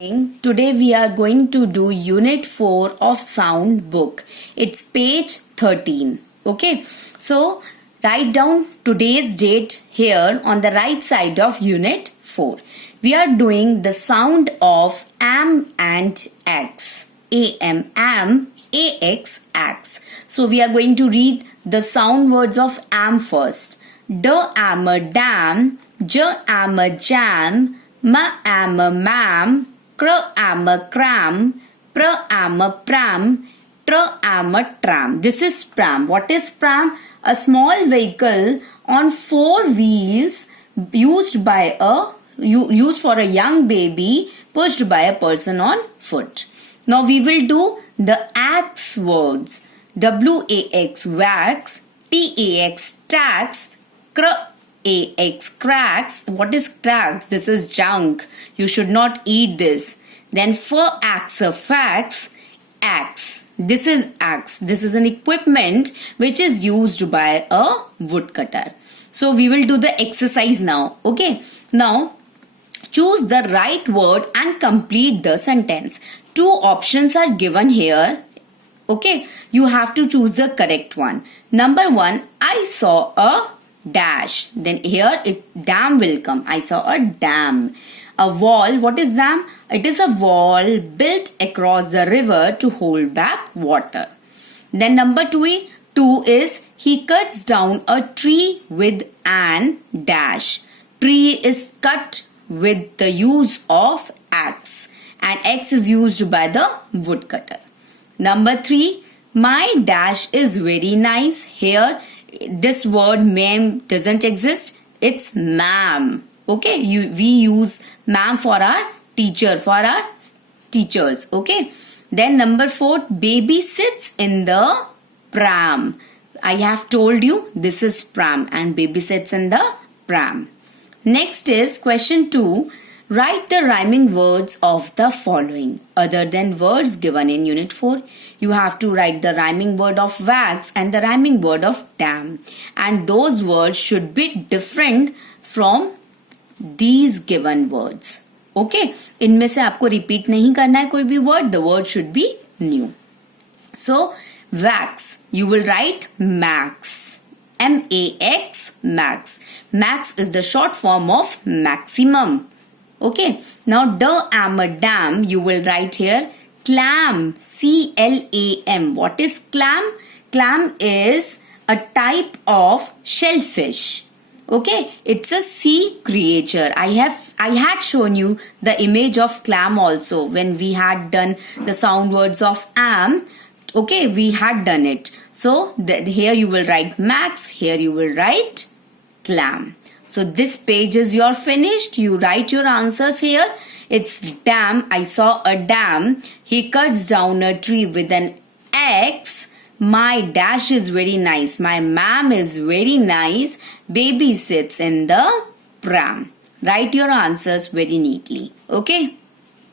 Today we are going to do Unit 4 of Sound book. It's page 13. Okay. So write down today's date here on the right side of Unit 4. We are doing the sound of am and x. Am, ax, ax. So we are going to read the sound words of am first. D am a dam, j am a jam, ma am a mam, cr am a cram, pr am a pram, tr am a tram. This is pram. What is pram? A small vehicle on four wheels used for a young baby pushed by a person on foot. Now we will do the ax words. W-A-X, wax, T-A-X, tax, cr-A-X, cracks. What is cracks? This is junk. You should not eat this. Then for axe, a fax, axe. This is axe. This is an equipment which is used by a woodcutter. So we will do the exercise now. Okay. Now choose the right word and complete the sentence. Two options are given here. Okay. You have to choose the correct one. Number 1, I saw a dash. Then here dam will come. I saw a dam. A wall. What is dam? It is a wall built across the river to hold back water. Then number 2 is he cuts down a tree with an dash. Tree is cut with the use of axe, and axe is used by the woodcutter. Number 3, my dash is very nice. Here this word ma'am doesn't exist. It's ma'am. Okay, we use ma'am for our teacher, for our teachers. Okay. Then number 4, baby sits in the pram. I have told you this is pram and baby sits in the pram. Next is question 2. Write the rhyming words of the following. Other than words given in Unit 4, you have to write the rhyming word of wax and the rhyming word of dam. And those words should be different from these given words. Okay? इनमें से आपको repeat नहीं करना है कोई भी word. The word should be new. So, wax. You will write max. M-A-X, max. Max is the short form of maximum. Okay. Now, am a dam. You will write here clam. C-L-A-M. What is clam? Clam is a type of shellfish. Okay, it's a sea creature. I had shown you the image of clam also when we had done the sound words of am. Okay, we had done it. So here you will write max. Here you will write clam. So this page is your finished. You write your answers here. It's dam. I saw a dam. He cuts down a tree with an axe. My dash is very nice. My ma'am is very nice. Baby sits in the pram. Write your answers very neatly. Okay.